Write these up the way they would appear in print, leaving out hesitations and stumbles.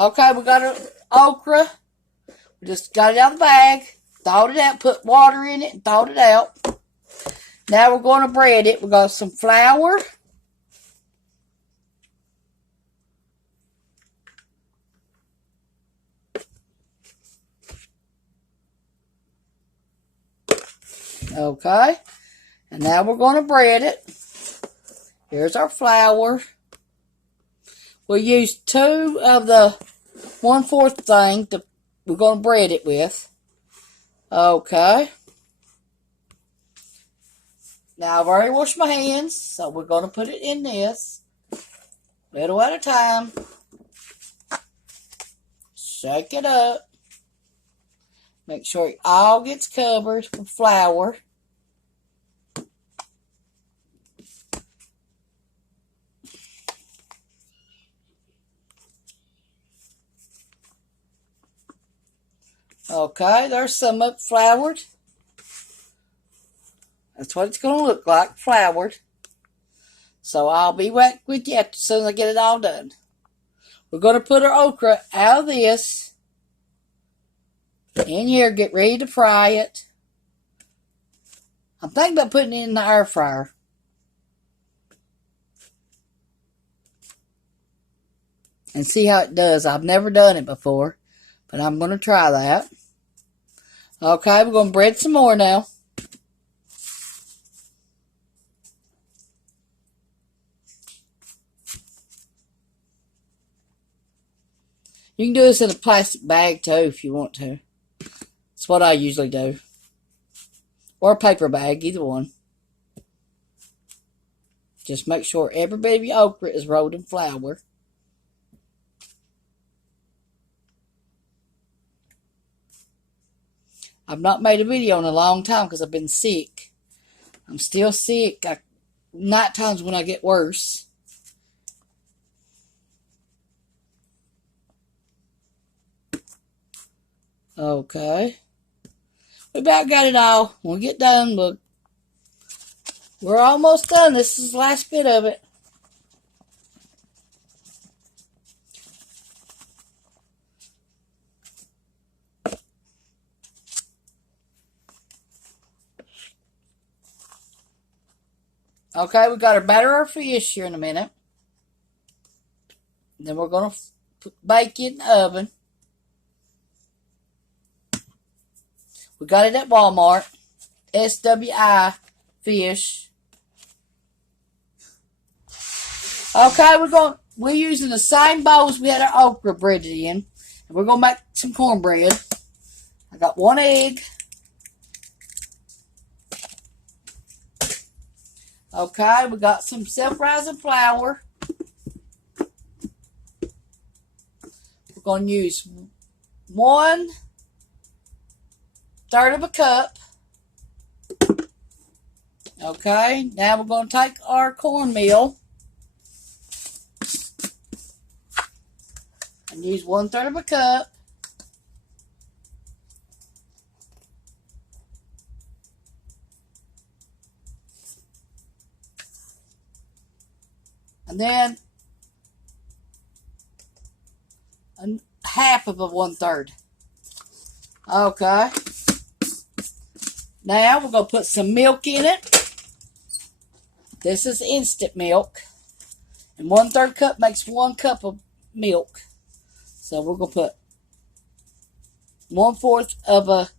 Okay, we got our okra. We just got it out of the bag, thawed it out, put water in it, and thawed it out. Now we're going to bread it. We got some flour. Okay, and now we're going to bread it. Here's our flour. We'll use 2 of the 1/4 thing that we're going to bread it with. Okay. Now I've already washed my hands, so we're going to put it in this. Little at a time. Shake it up. Make sure it all gets covered with flour. Okay, there's some of it floured. That's what it's going to look like, floured. So I'll be back with you as soon as I get it all done. We're going to put our okra out of this. In here, get ready to fry it. I'm thinking about putting it in the air fryer. And see how it does. I've never done it before, but I'm going to try that. Okay, we're going to bread some more now. You can do this in a plastic bag too if you want to. That's what I usually do. Or a paper bag, either one. Just make sure every bit of your okra is rolled in flour. I've not made a video in a long time because I've been sick. I'm still sick. Night times when I get worse. Okay. We about got it all. When we get done, look. We're almost done. This is the last bit of it. Okay, we got to batter our fish here in a minute. Then we're going to bake it in the oven. We got it at Walmart. SWI fish. Okay, we're using the same bowls we had our okra breaded in. And we're going to make some cornbread. I got 1 egg. Okay, we got some self-rising flour. We're going to use 1/3 of a cup. Okay, now we're going to take our cornmeal and use 1/3 of a cup. And then half of a 1/3. Okay. Now we're going to put some milk in it. This is instant milk. And 1/3 cup makes 1 cup of milk. So we're going to put 1/4 of a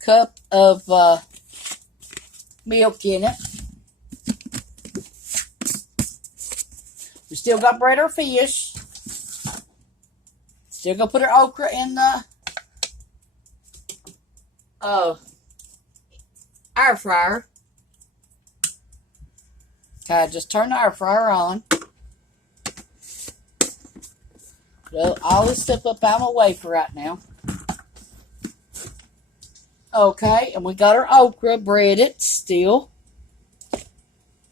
cup of milk in it. We still got bread or fish. Still going to put our okra in the air fryer. Okay, just turn the air fryer on. Put all this stuff up out of my way for right now. Okay, and we got our okra breaded still.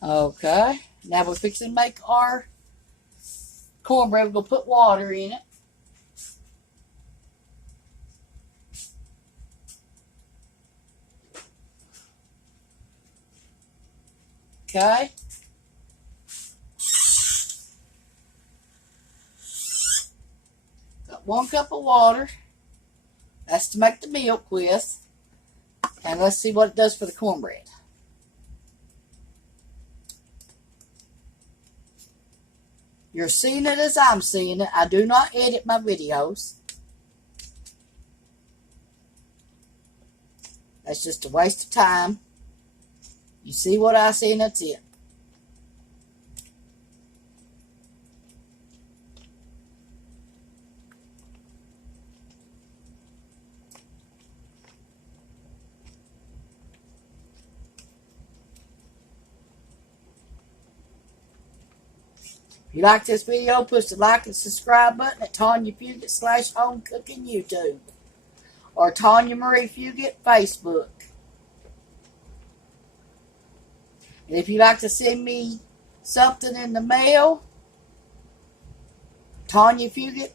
Okay, now we're fixing to make our cornbread. We're going to put water in it. Okay. Got got 1 cup of water. That's to make the milk with. And let's see what it does for the cornbread. You're seeing it as I'm seeing it. I do not edit my videos. That's just a waste of time. You see what I see and that's it. If you like this video, push the like and subscribe button at Tawynia Fugate / Home Cooking YouTube. Or Tawynia Marie Fugate Facebook. And if you'd like to send me something in the mail, Tawynia Fugate,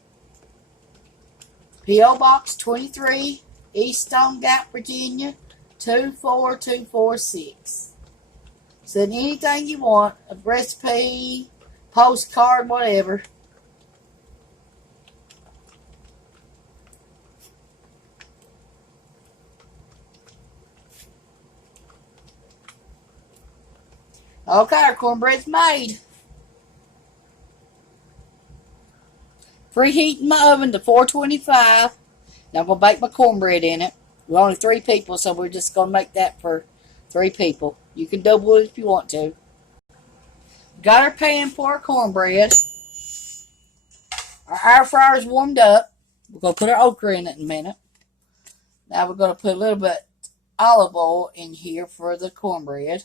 P.O. Box 23, East Stone Gap, Virginia, 24246. Send anything you want, a recipe, postcard, whatever. Okay, our cornbread's made. Preheating my oven to 425. Now I'm going to bake my cornbread in it. We're only 3 people, so we're just going to make that for 3 people. You can double it if you want to. Got our pan for our cornbread. Our air fryer is warmed up. We're going to put our okra in it in a minute. Now we're going to put a little bit olive oil in here for the cornbread.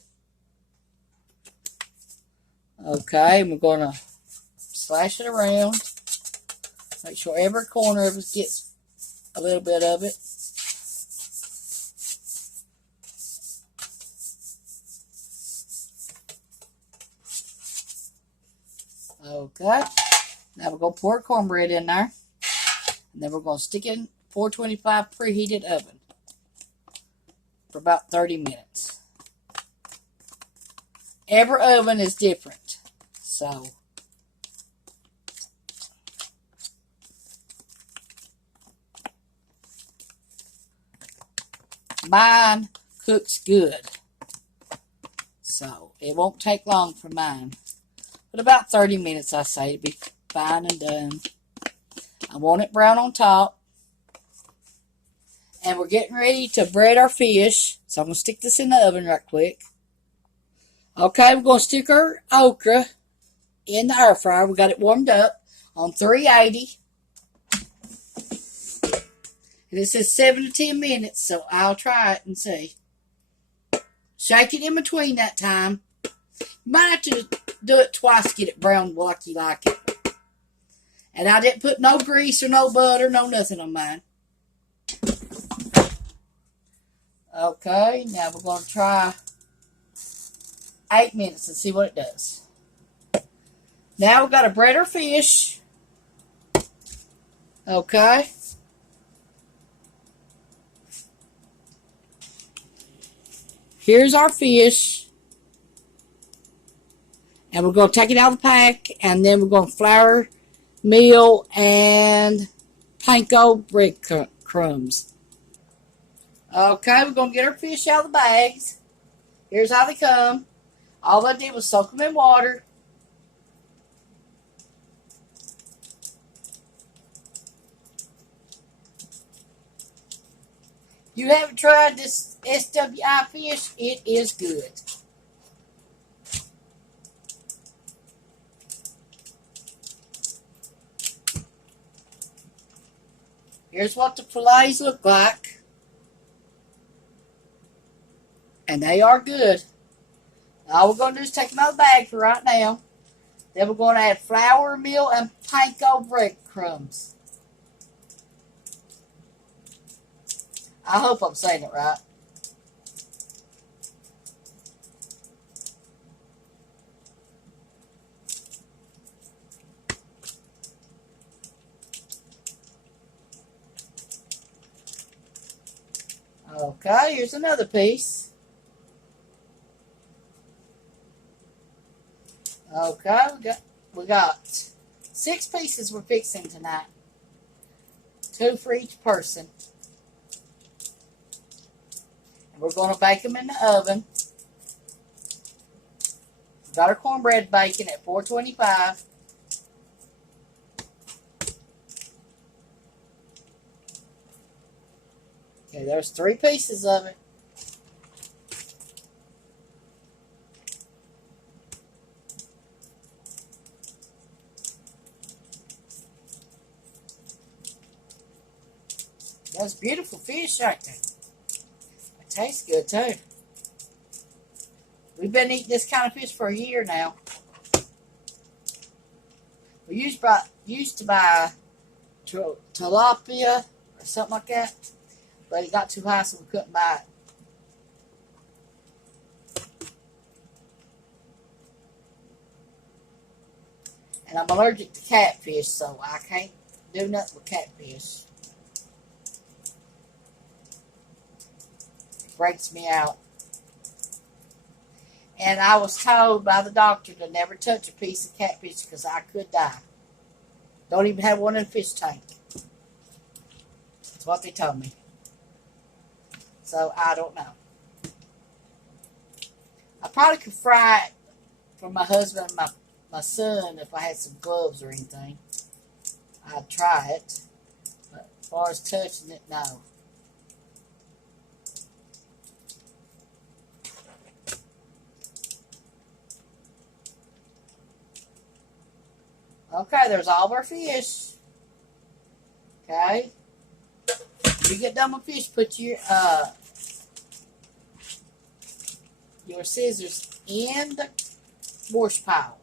Okay, and we're going to slash it around. Make sure every corner of it gets a little bit of it. Okay, now we're going to pour cornbread in there. And then we're going to stick it in 425 preheated oven for about 30 minutes. Every oven is different, so mine cooks good, so it won't take long for mine. But about 30 minutes, I say, to be fine and done. I want it brown on top. And we're getting ready to bread our fish. So I'm going to stick this in the oven right quick. Okay, we're going to stick our okra in the air fryer. We got it warmed up on 380. And it says 7 to 10 minutes, so I'll try it and see. Shake it in between that time. You might have to do it twice to get it brown like you like it. And I didn't put no grease or no butter, no nothing on mine. Okay, now we're going to try 8 minutes and see what it does. Now we've got to bread our fish. Okay. Here's our fish. And we're going to take it out of the pack, and then we're going to flour, meal, and panko bread crumbs. Okay, we're going to get our fish out of the bags. Here's how they come. All I did was soak them in water. If you haven't tried this SWI fish, it is good. Here's what the fillets look like. And they are good. All we're going to do is take them out of the bag for right now. Then we're going to add flour, meal, and panko breadcrumbs. I hope I'm saying it right. Okay, here's another piece. Okay, we got 6 pieces we're fixing tonight. 2 for each person. And we're going to bake them in the oven. We've got our cornbread baking at 425. Okay, there's 3 pieces of it. That's beautiful fish right there. It tastes good too. We've been eating this kind of fish for a year now. We used to buy tilapia or something like that, but it got too high, so we couldn't buy it. And I'm allergic to catfish, so I can't do nothing with catfish. It breaks me out. And I was told by the doctor to never touch a piece of catfish because I could die. Don't even have one in a fish tank. That's what they told me. So I don't know. I probably could fry it for my husband and my son if I had some gloves or anything. I'd try it. But as far as touching it, no. Okay, there's all of our fish. Okay. When you get done with fish, put your scissors in the wash pile.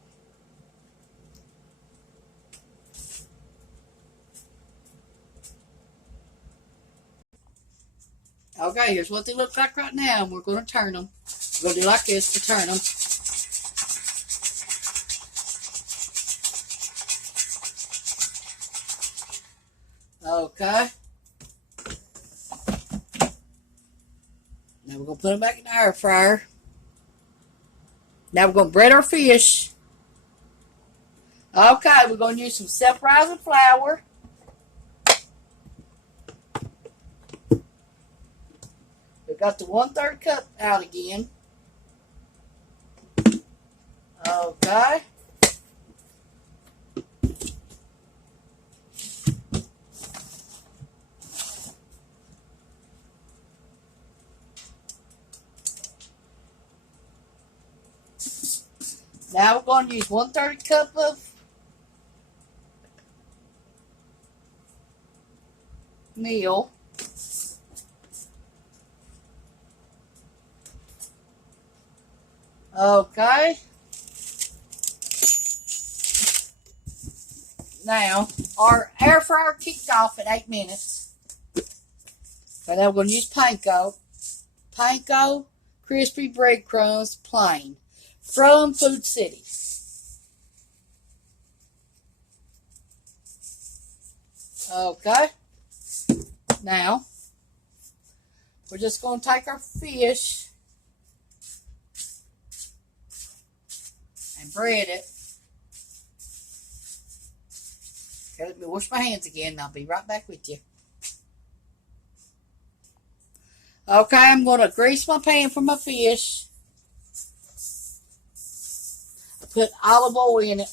Okay, here's what they look like right now, and we're going to turn them. We're going to do like this to turn them. Okay. Now we're going to put them back in the air fryer. Now we're going to bread our fish. Okay, we're going to use some self-rising flour. We got the 1/3 cup out again. Okay. Now we're going to use 1/3 cup of meal. Okay. Now, our air fryer kicked off at 8 minutes. But now we're going to use panko. Panko crispy breadcrumbs plain from Food City. Okay. Now, we're just going to take our fish and bread it. Okay, let me wash my hands again and I'll be right back with you. Okay, I'm going to grease my pan for my fish. I put olive oil in it.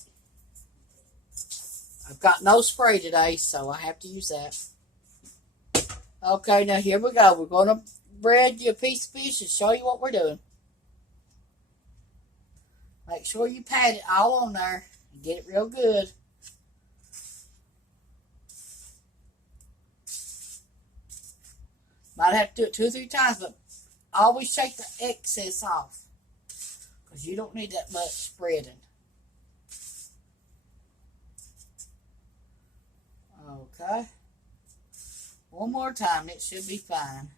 I've got no spray today, so I have to use that. Okay, now here we go. We're going to bread you a piece of fish and show you what we're doing. Make sure you pat it all on there and get it real good. Might have to do it 2 or 3 times, but always shake the excess off because you don't need that much spreading. Okay. One more time, it should be fine.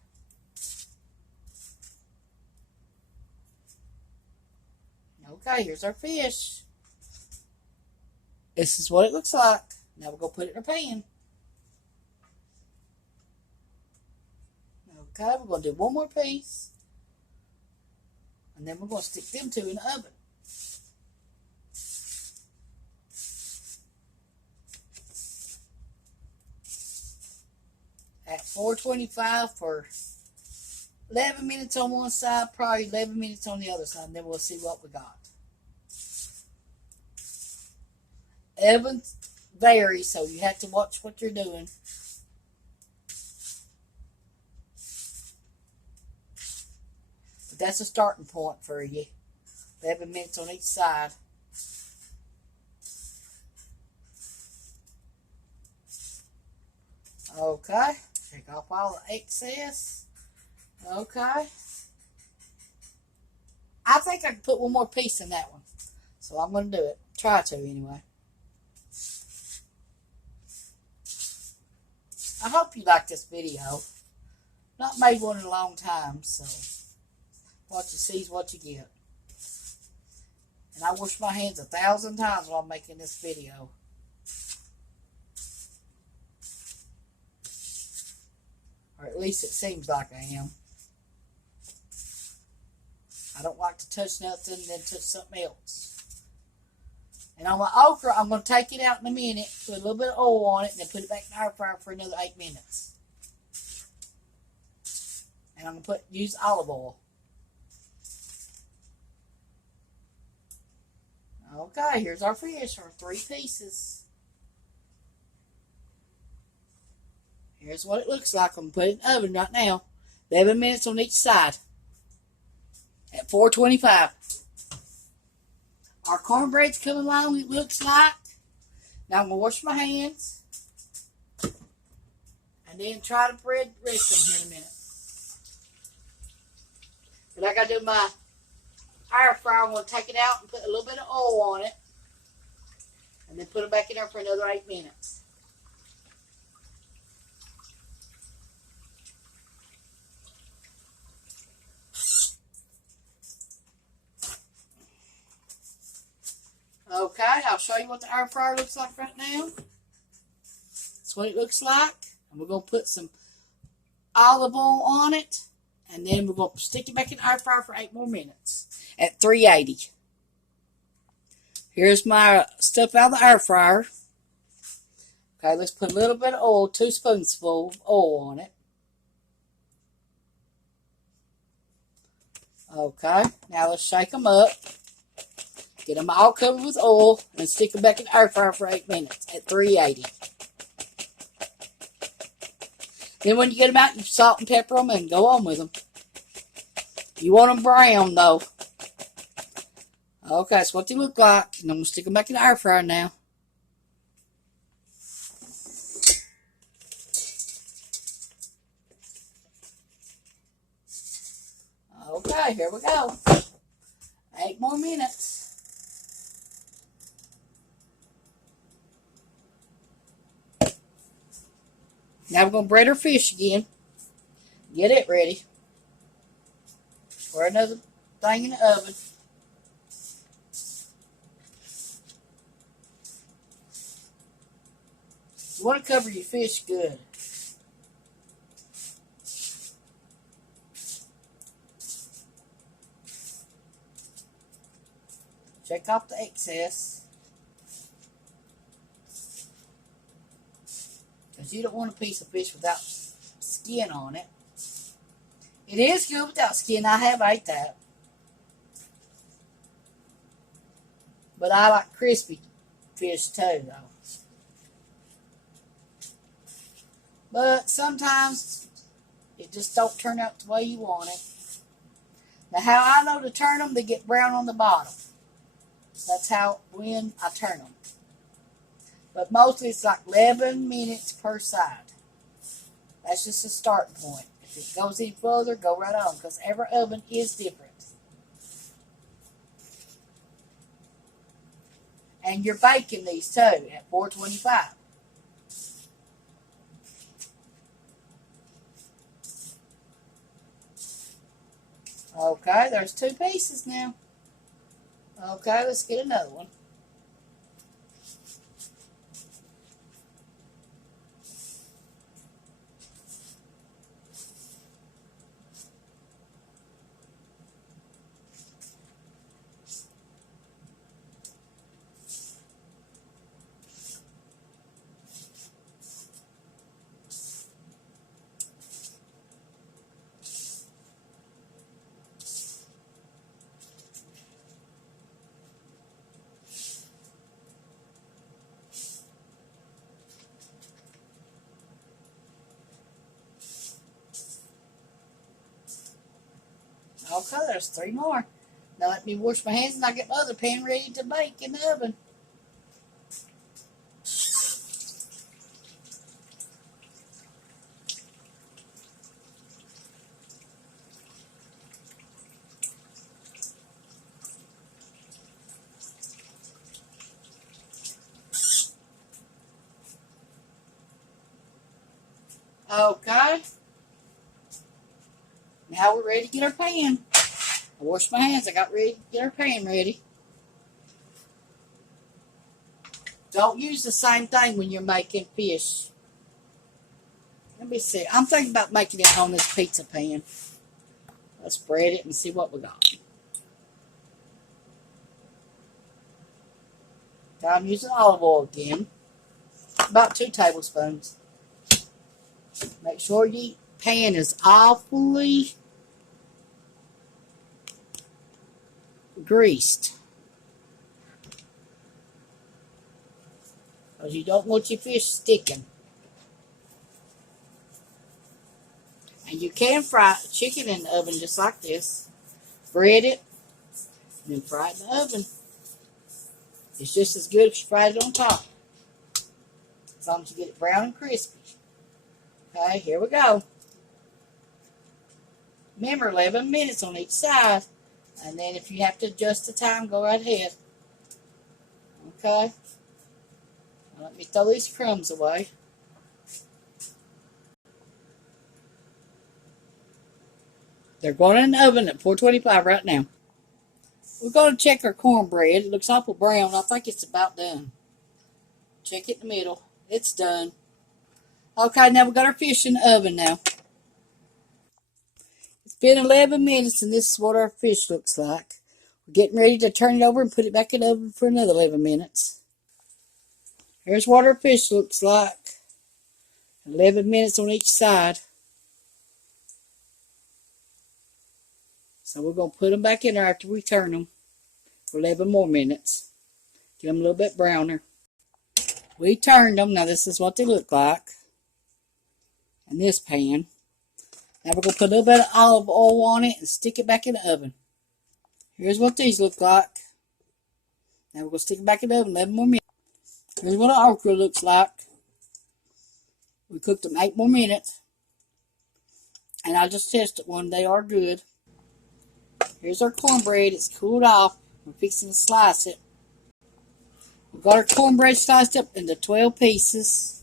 Okay, here's our fish. This is what it looks like. Now we're going to put it in a pan. Okay, we're going to do one more piece. And then we're going to stick them 2 in the oven. at 425 for 11 minutes on one side, probably 11 minutes on the other side, and then we'll see what we got. Ovens vary, so you have to watch what you're doing. But that's a starting point for you. 11 minutes on each side. Okay, take off all the excess. Okay. I think I can put one more piece in that one. So I'm going to do it. Try to anyway. I hope you like this video. Not made one in a long time, so what you see is what you get. And I wash my hands 1,000 times while I'm making this video. Or at least it seems like I am. I don't like to touch nothing and then touch something else. And on my okra, I'm going to take it out in a minute, put a little bit of oil on it, and then put it back in the air fryer for another 8 minutes. And I'm going to use olive oil. Okay, here's our fish, our 3 pieces. Here's what it looks like. I'm going to put it in the oven right now. 11 minutes on each side. At 425. Our cornbread's coming along, it looks like. Now I'm going to wash my hands. And then try to bread the rest of them here in a minute. But I got to do my air fryer. I'm going to take it out and put a little bit of oil on it. And then put it back in there for another 8 minutes. Okay, I'll show you what the air fryer looks like right now. That's what it looks like. And we're going to put some olive oil on it. And then we're going to stick it back in the air fryer for 8 more minutes at 380. Here's my stuff out of the air fryer. Okay, let's put a little bit of oil, 2 spoonfuls of oil on it. Okay, now let's shake them up. Get them all covered with oil and stick them back in the air fryer for 8 minutes at 380. Then when you get them out, you salt and pepper them and go on with them. You want them brown though. Okay, that's what they look like. And I'm going to stick them back in the air fryer now. Okay, here we go. 8 more minutes. Now we're going to bread our fish again. Get it ready for another thing in the oven. You want to cover your fish good. Check off the excess. Because you don't want a piece of fish without skin on it. It is good without skin. I have ate that. But I like crispy fish too, though. But sometimes it just don't turn out the way you want it. Now, how I know to turn them, they get brown on the bottom. That's when I turn them. But mostly it's like 11 minutes per side. That's just a starting point. If it goes any further, go right on. Because every oven is different. And you're baking these too at 425. Okay, there's 2 pieces now. Okay, let's get another one. Okay, there's 3 more. Now let me wash my hands and I'll get my other pan ready to bake in the oven. Okay. Now we're ready to get our pan. I washed my hands. I got ready to get our pan ready. Don't use the same thing when you're making fish. Let me see. I'm thinking about making it on this pizza pan. Let's spread it and see what we got. I'm using olive oil again. About 2 tablespoons. Make sure your pan is awfully greased. Because you don't want your fish sticking. And you can fry chicken in the oven just like this. Bread it, and then fry it in the oven. It's just as good if you fry it on top. As long as you get it brown and crispy. Okay, here we go. Remember, 11 minutes on each side. And then if you have to adjust the time, go right ahead. Okay. Now let me throw these crumbs away. They're going in the oven at 425 right now. We're going to check our cornbread. It looks awful brown. I think it's about done. Check it in the middle. It's done. Okay, now we've got our fish in the oven now. It's been 11 minutes and this is what our fish looks like. We're getting ready to turn it over and put it back in the oven for another 11 minutes. Here's what our fish looks like. 11 minutes on each side. So we're going to put them back in there after we turn them for 11 more minutes. Get them a little bit browner. We turned them. Now this is what they look like in this pan. Now we're going to put a little bit of olive oil on it and stick it back in the oven. Here's what these look like. Now we're going to stick it back in the oven 11 more minutes. Here's what our okra looks like. We cooked them 8 more minutes. And I just tested one. They are good. Here's our cornbread. It's cooled off. We're fixing to slice it. We've got our cornbread sliced up into 12 pieces.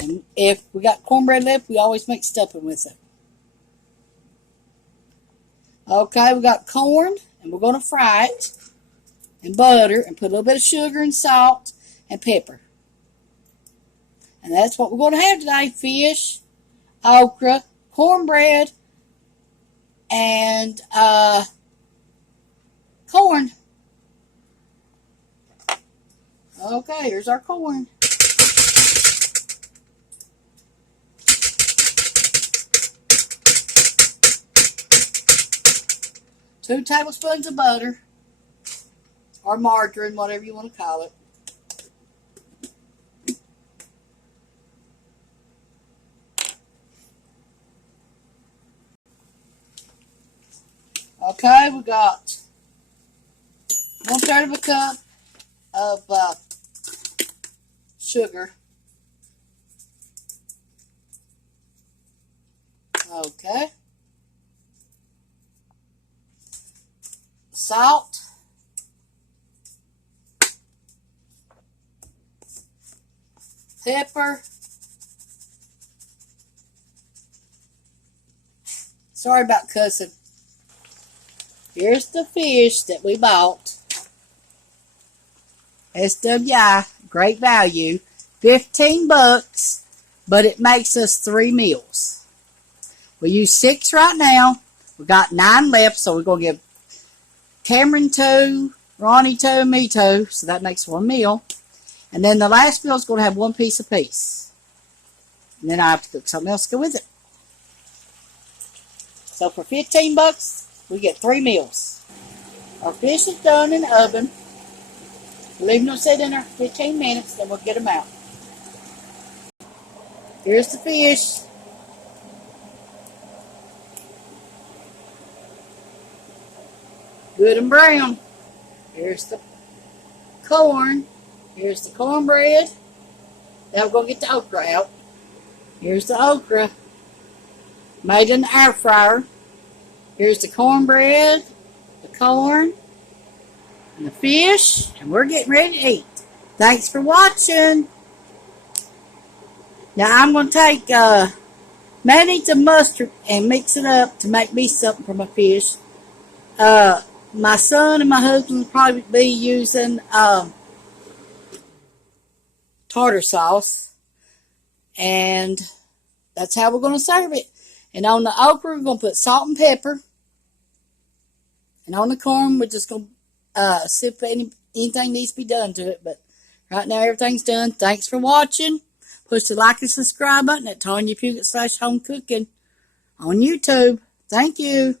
And if we got cornbread left, we always make stuffing with it. Okay, we got corn, and we're going to fry it in butter and put a little bit of sugar and salt and pepper. And that's what we're going to have today. Fish, okra, cornbread, and corn. Okay, here's our corn. Two tablespoons of butter, or margarine, whatever you want to call it. Okay, we got 1/3 of a cup of sugar. Okay. Salt. Pepper. Sorry about cussing. Here's the fish that we bought. SWI, great value. $15, but it makes us 3 meals. We use 6 right now. We got 9 left, so we're going to give Cameron 2, Ronnie 2, and me 2, so that makes 1 meal. And then the last meal is going to have 1 piece apiece. And then I have to cook something else to go with it. So for $15, we get 3 meals. Our fish is done in the oven. We'll leave them sit in there for 15 minutes, then we'll get them out. Here's the fish. good and brown. Here's the corn. Here's the cornbread. Now we're going to get the okra out. Here's the okra. Made in the air fryer. Here's the cornbread, the corn, and the fish. And we're getting ready to eat. Thanks for watching. Now I'm going to take mayonnaise and mustard and mix it up to make me something for my fish. My son and my husband will probably be using tartar sauce. And that's how we're going to serve it. And on the okra, we're going to put salt and pepper. And on the corn, we're just going to see if anything needs to be done to it. But right now, everything's done. Thanks for watching. Push the like and subscribe button at Tawynia Fugate /Home Cooking on YouTube. Thank you.